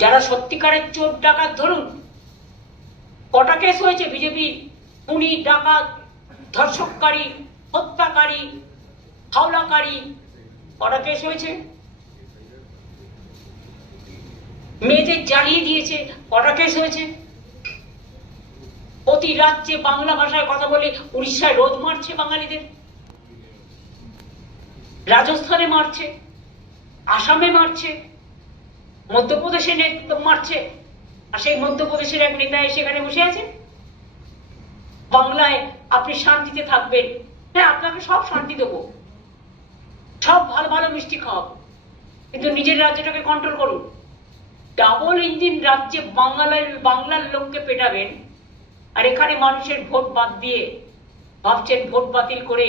যারা সত্যিকারের চোর ডাকাত ধরুন, কটা কেস হয়েছে বিজেপির? খুনি, ডাকাত, ধর্ষককারী, হত্যাকারী, হাওলাকারী, কটা কেস হয়েছে? মেয়েদের জ্বালিয়ে দিয়েছে, কটা কেস হয়েছে? প্রতি রাজ্যে বাংলা ভাষায় কথা বলে উড়িষ্যায় রোদ মারছে বাঙালিদের, রাজস্থানে মারছে, আসামে মারছে, মধ্যপ্রদেশে মারছে, আর সেই মধ্যপ্রদেশের এক নেতা সেখানে বসে আছে। বাংলায় আপনি শান্তিতে থাকবেন, হ্যাঁ আপনাকে সব শান্তি দেবো, সব ভালো ভালো মিষ্টি খাওয়াবো, কিন্তু নিজের রাজ্যটাকে কন্ট্রোল করুন। ডাবল ইঞ্জিন রাজ্যে বাংলার লোককে পেটাবেন, আর এখানে মানুষের ভোট বাদ দিয়ে ভাবছেন ভোট বাতিল করে